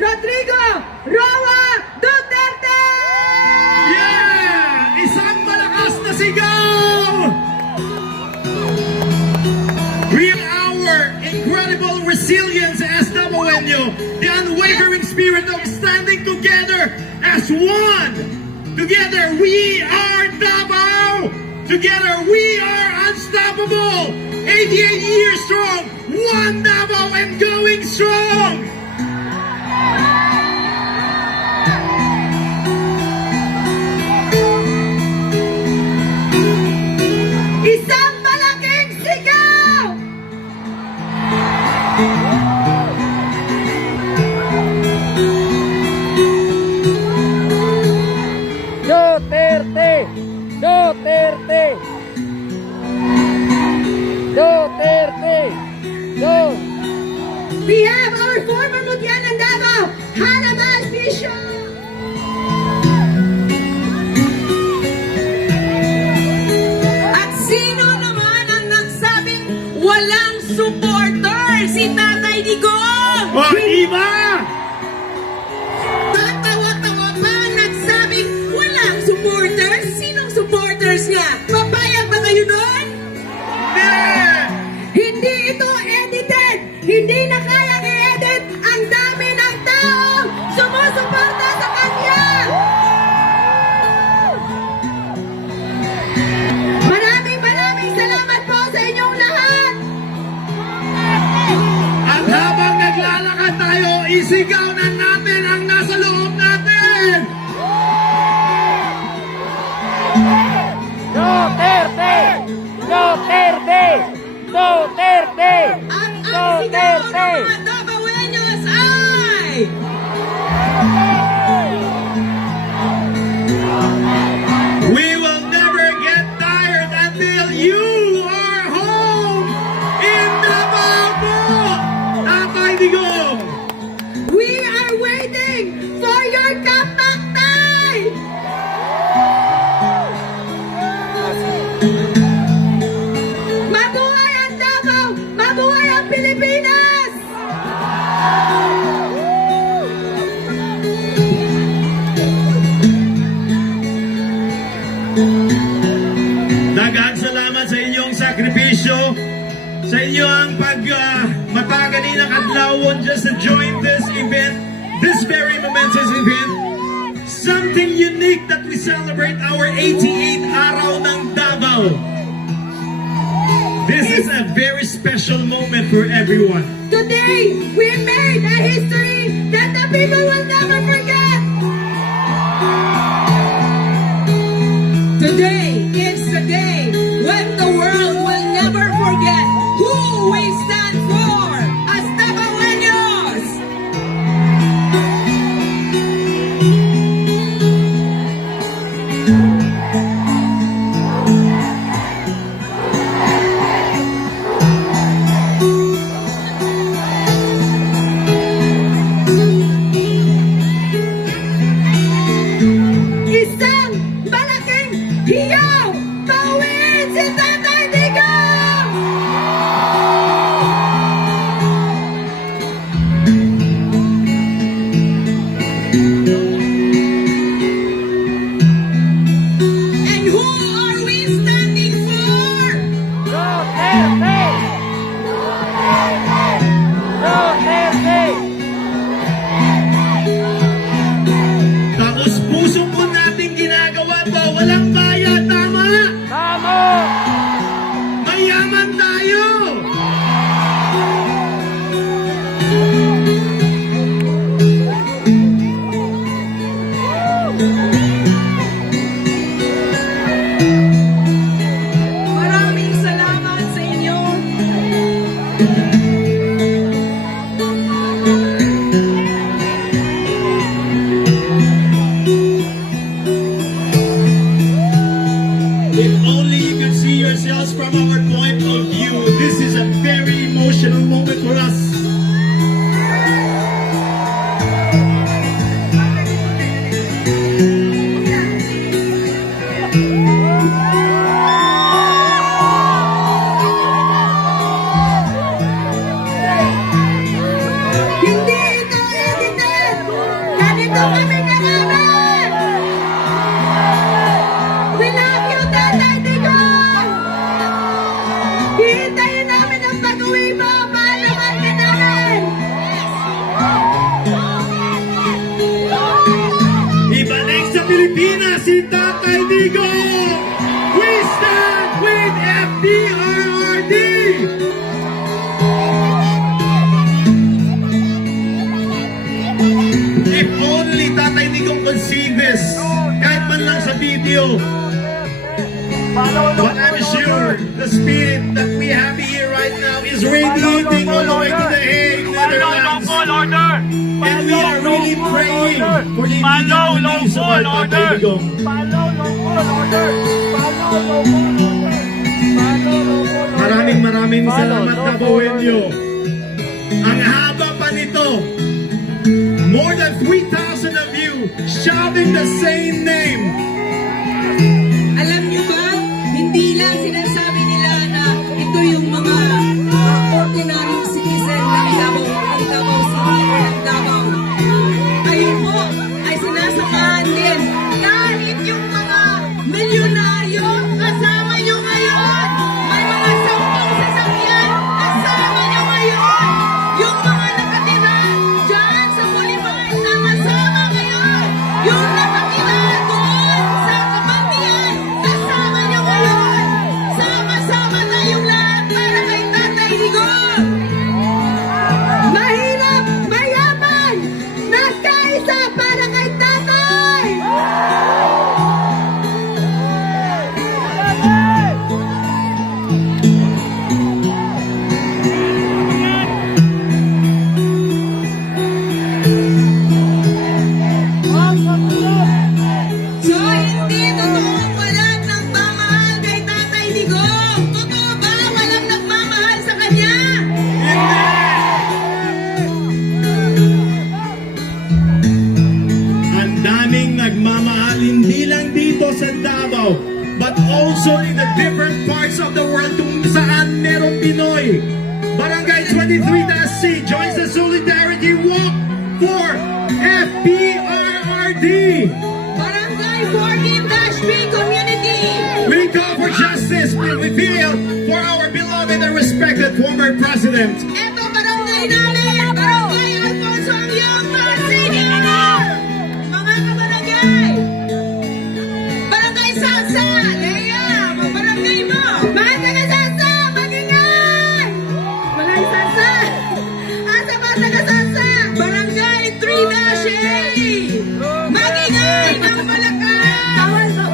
Rodrigo Roa Duterte! Yeah! Isang malakas na sigaw! Real our incredible resilience as Davaoenyo, the unwavering spirit of standing together as one. Together we are Davao. Together we are unstoppable. 88 years strong, one Davao and going strong. Isang malaking sigaw! Duterte! Duterte! Duterte! We have our former Mutya ng Davao, Hannah Mas Bishop! At sino naman ang nagsabing walang supporter? Si Tatay Digong! O, iba! Tatawa-tawa pa ang nagsabing walang supporters? Sinong supporters niya? Papayag ba kayo doon? Yeah! Hindi ito edited! Hindi na kayang i-edit ang dami ng tao sumusuporta sa kanya! Maraming salamat po sa inyong lahat! At habang naglalakad tayo, isigaw na natin ang nasa loob natin! Duterte! Duterte! Duterte! At ang sigaw ng mga Davaoenyos ay... We will never get tired until you are home in Davao po! Tatay Digong! We are waiting for your comeback time! Mabuhay ang Davao! Mabuhay ang Pilipinas! Daghang salamat sa inyong sakripisyo, sa inyong mataganin ng adlawon just to join this event, this very momentous event. Something unique that we celebrate our 88th araw ng Davao. This is a very special moment for everyone. Today, we made a history that the people will never forget! Today is the day when the world will never forget who we stand for as Davaoenyos! Isang malaking hiyaw! Pauwiin si Tatay Digong! And who are we standing for? Duterte! Duterte! Tapos puso po natin ginagawa to, walang bayad, tama? Tama! Mayaman tayo! Maraming salamat sa inyo. If only you could see yourselves from our point of view, this is a very emotional moment for us. si Tatay Digong! We stand with FPRRD! If only Tatay Digong could see this, kahit man lang sa video. But I'm sure the spirit that we have here right now is radiating all the way to the Hague, Netherlands. And we are really praying for the immediate release of our Tatay Digong. Maraming salamat, Tabawenyo. Ang haba pa nito. More than 3,000 of you shouting the same name. Alam niyo ba, hindi lang sinasabi nila na ito yung mga ordinary citizen ng Davao City or ng Davao. Kayo po ay sinasamahan din kahit yung mga milyonaryo kasama nyo ngayon. May mga 10 sasakyan kasama nyo ngayon. Yung mga nakatira dyan sa Boulevard sama-sama ngayon. Yung nakatira doon sa Kapantian kasama nyo ngayon. Sama-sama tayong lahat para kay Tatay Digong. Mahirap, mayaman, nagkaisa para kay Tatay. So, hindi totoong walang nagmamahal kay Tatay Digong. Totoo ba walang nagmamahal sa kanya? Ang daming nagmamahal hindi lang dito sa Davao, but also in the different parts of the world kung saan merong Pinoy. Barangay 23-C joins the Solidarity Walk for FPRRD. Barangay 14-B Community. We call for justice. We feel for our beloved and respected former president. Eto barangay namin, Barangay Alfonso Amyong, Marcini. Mga kabarangay. Barangay Salsa, Lea, mga barangay mo. Mga taga Salsa, magingay. Barangay Salsa. Asa ba taga Salsa? Barangay 3-A. Magingay ng Malacan. Tawal ko.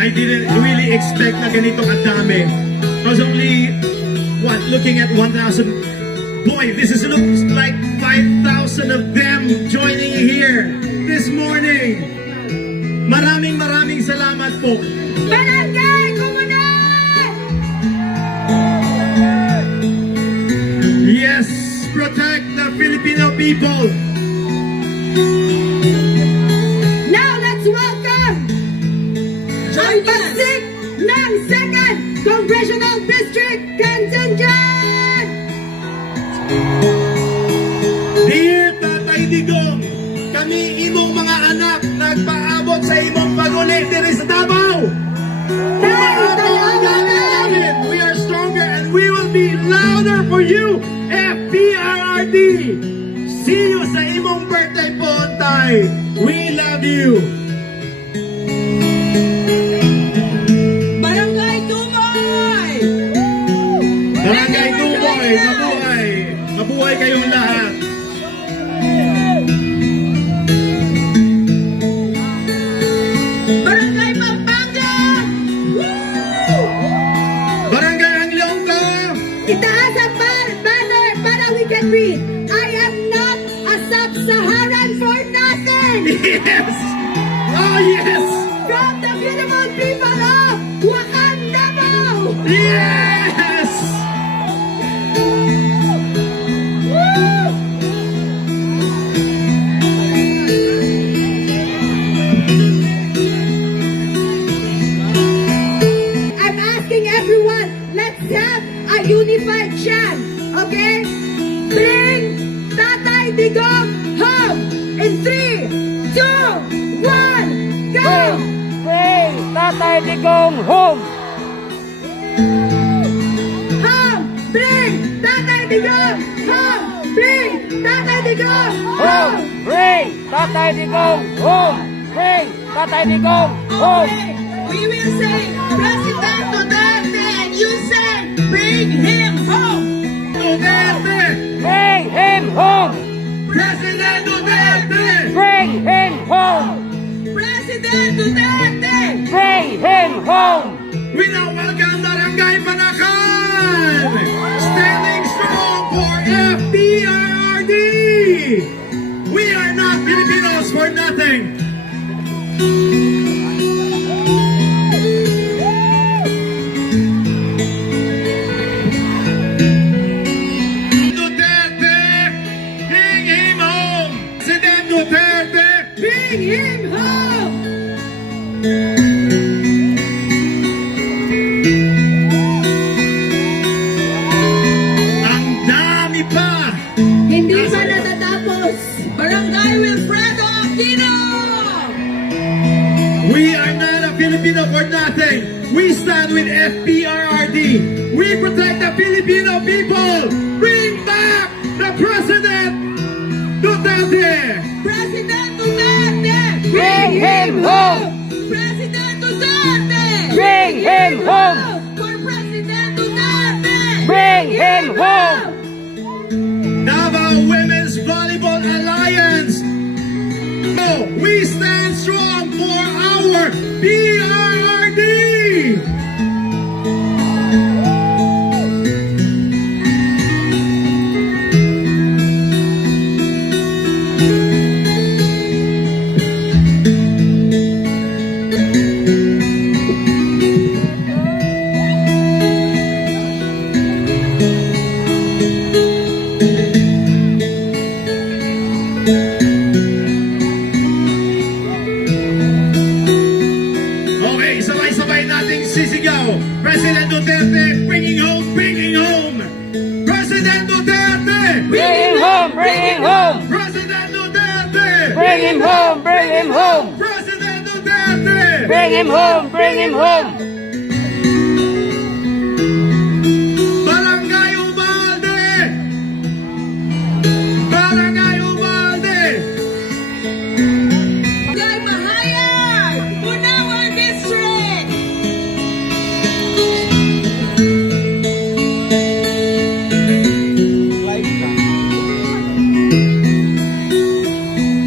I didn't really expect na ganito kadami. I was only, looking at 1,000. Boy, this looks like 5,000 of them joining here this morning. Maraming salamat po. Barangay Komunal. Yes, protect the Filipino people. Now let's welcome ang pagsik ng 2nd Congressional District Contingent! Dear Tatay Digong, kami imong mga anak nagpaabot sa imong paguli diri sa Davao. We are stronger and we will be louder for you, FPRRD. See you sa imong birthday po, Tay. We love you. Barangay Dumoy! Barangay Dumoy, mabuhay. Mabuhay kayong lahat. Barangay Pampanga! Woo! Barangay Anglionco. Itaas ang banner para we can read. I am not a sub-Saharan for nothing! Yes. Oh, yes. From the beautiful people of Wakanda! Yes. I'm asking everyone, let's have a unified chant, okay? Bring Tatay Digong home in 3, 2, 1, go! Bring Tatay Digong home! Home! Bring Tatay Digong home! Bring Tatay Digong Digong home! Bring Tatay Digong home! Bring Tatay Digong home! Okay, we will say President Duterte and you say bring him home. Duterte! Bring him home! President Duterte! Bring him home! President Duterte. Bring him home! We now welcome Barangay Banacan! Standing strong for FPRRD! We are not Filipinos for nothing! Duterte! Bring him home! President Duterte! Bring him home. Ang dami pa! Hindi pa natatapos. Barangay Wilfredo Aquino. We are not a Filipino for nothing. We stand with FPRRD. We protect the Filipino people. Bring back the President Duterte. President Duterte. Bring him home. President Duterte. Bring him home. For President Duterte. Bring him home. Davao Women's Volleyball Alliance. No, we stand strong for our PRRD. Okay, sabay-sabay nating sisigaw. President Duterte, bringing home, bringing home. President Duterte, Bring him home! Bring him home! President Duterte, Bring him home! Bring him home! President Duterte. Bring him home! Bring him home! Barangay Ubalde. Barangay Ubalde. Barangay Mahayag. Bunawan District.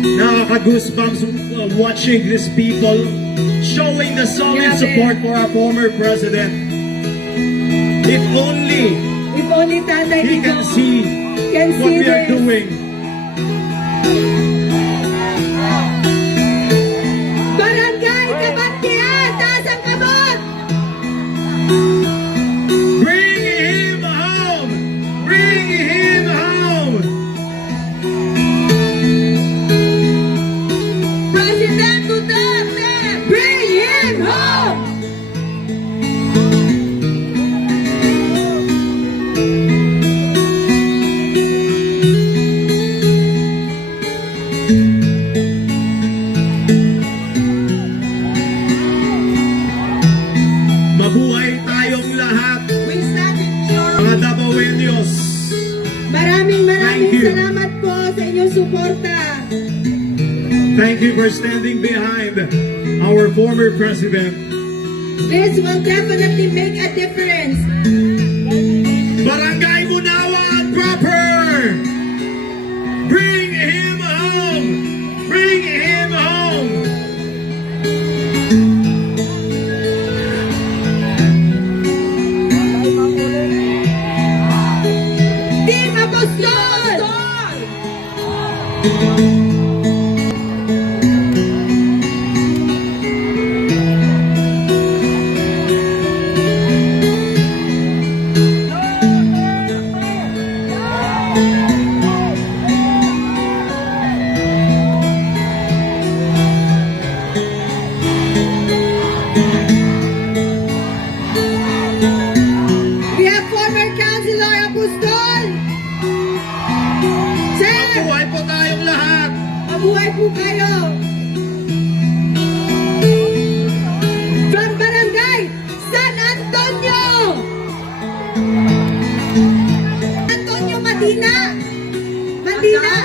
Nakaka-goosebumps watching these people showing the solid support for our former president. If only If only Tatay he can Digong see can what see we are this. doing. Barangay Kabatian. Taas ang kabot. Bring him home! Bring him home! President Duterte. Bring him home. Mabuhay tayong lahat, We stand in your mga Davaoenos. Maraming Thank you. salamat po sa inyong suporta. Thank you for standing behind our former president. This will definitely make a difference. Barangay Bunawan proper! Bring him home! Bring him home! Team Apostol! We have former Councilor Apostol. Sir, Mabuhay po tayong lahat! mabuhay po kayo. From Barangay San Antonio. Antonio Madina. Madina.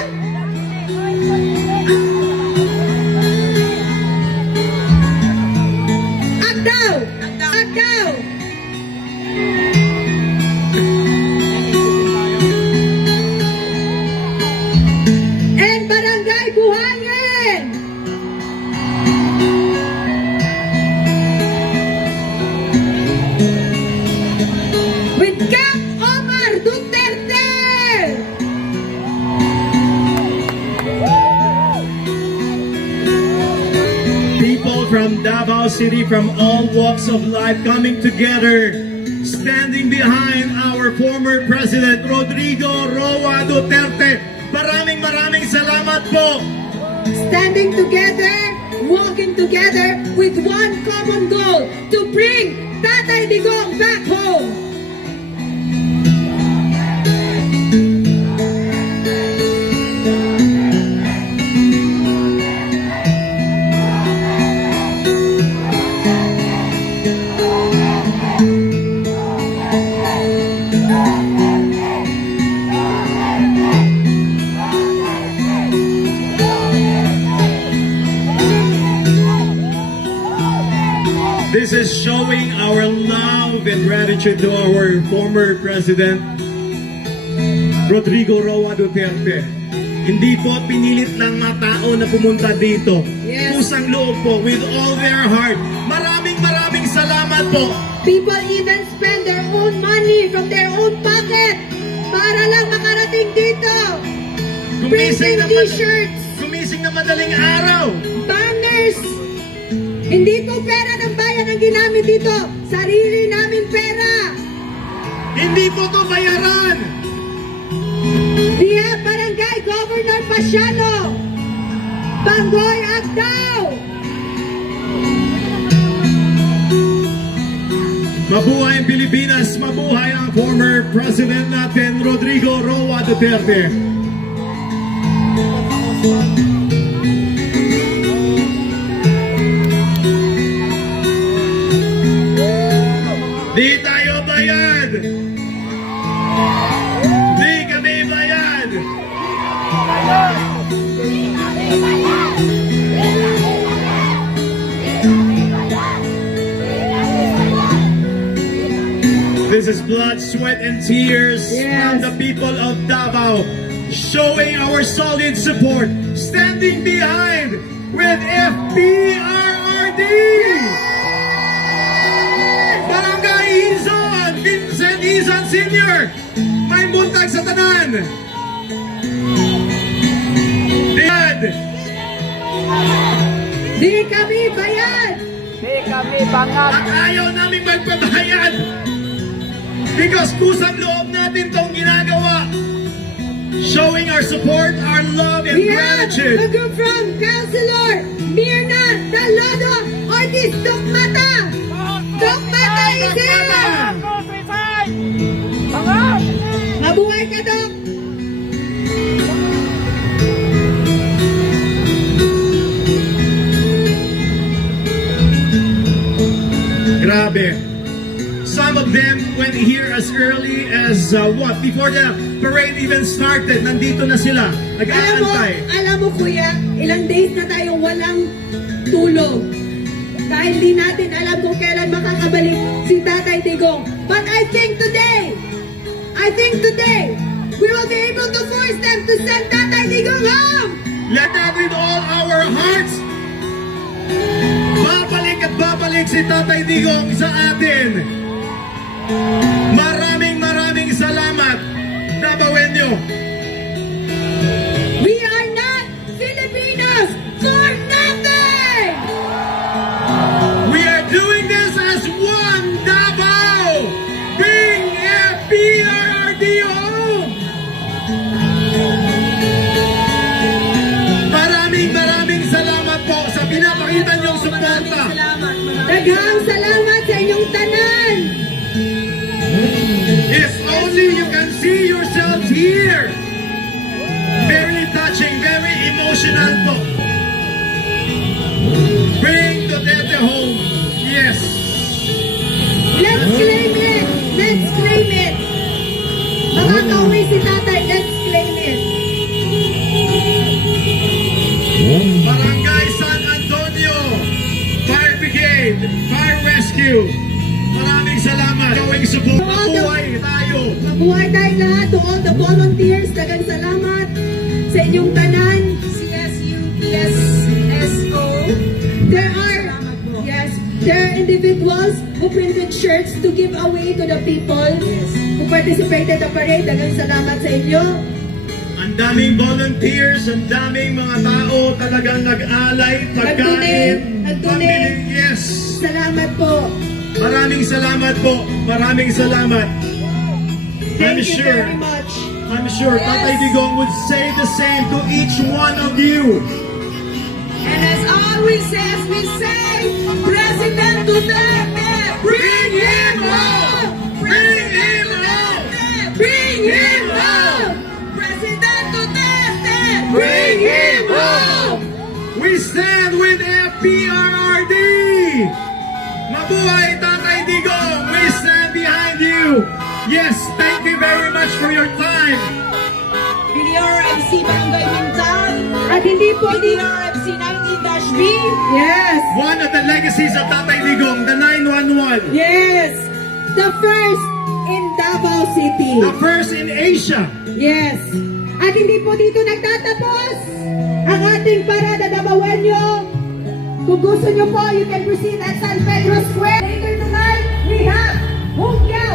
Davao City from all walks of life coming together, standing behind our former President Rodrigo Roa Duterte. Maraming salamat po. Standing together, walking together with one common goal, to bring Tatay Digong back home. This is showing our love and gratitude to our former President Rodrigo Roa Duterte. Hindi po pinilit lang mga tao na pumunta dito. Yes. Pusang loob po, with all their heart. Maraming salamat po. People even spend their own money from their own pocket para lang makarating dito. Printing t-shirts, Gumising na madaling araw. banners. Hindi po pera ng bayan ang ginamit dito. Sarili naming pera. Hindi po to bayaran. We have Barangay Governor Pasiano, Bangoy Agdao. Mabuhay ang Pilipinas, mabuhay ang former President natin, Rodrigo Roa Duterte. Di tayo bayad! Di kami bayad! This is blood, sweat, and tears from Yes. the people of Davao, showing our solid support, standing behind with FPRRD! Barangay Izon, Vincent Izon Sr. May buntag sa tanan. Dad, Di kami bayad. Di kami bangag. at ayaw namin magpabayad. Because kusang loob natin tong ginagawa. Showing our support, our love, and We have gratitude. a group from Councilor Mirna Dalodo Ortiz Dokmata. Dokmata is here. Bangag! Mabuhay ka, Dok. Grabe. Some of them went here as early as before the parade even started. Nandito na sila. Nag-aantay. Alam mo kuya, ilang days na tayong walang tulog. Dahil di natin alam kung kailan makakabalik si Tatay Digong. But I think today, we will be able to force them to send Tatay Digong home. Let that with all our hearts. Babalik at babalik si Tatay Digong sa atin. Maraming salamat, Davaoenyo. We are not Filipinos for nothing. We are doing this as one Davao. Bring FPRRD home. Maraming salamat po sa pinapakita niyong suporta. Daghang salamat sa inyong tanan. If only you can see yourselves here. Very touching, very emotional po. Bring Duterte home. Yes. Let's claim it! Let's claim it! Makakauwi si tatay, let's claim it! Barangay San Antonio, Fire Brigade, Fire Rescue. Maraming salamat. Gawing support. Mabuhay tayo. Mabuhay tayong lahat, to all the volunteers, dagang salamat sa inyong tanan. CSU, PSSO. There are individuals who printed shirts to give away to the people who participated in the parade. Dagang salamat sa inyo. Ang daming volunteers, ang daming mga tao talagang nag-alay, pagkain, Nag-donate. pambili. Yes! Salamat po. Maraming salamat po. Maraming salamat. Thank you very much. I'm sure Tatay Digong would say the same to each one of you. And as always says, we say, President Duterte, bring him home! Bring him home! Bring him home! President Duterte, bring him home! We stand with FPRRD! Mabuhay Tatay Digong! We stand behind you! Yes, thank you very much for your time! PDRMC Barangay Mintal. At hindi po PDRMC 19-B. Yes. One of the legacies of Tatay Digong, the 911. Yes. The first in Davao City. The first in Asia. Yes. At hindi po dito nagtatapos ang ating parada Davaoenyo. Kung gusto nyo po, you can proceed at San Pedro Square. Later tonight, we have Hungyaw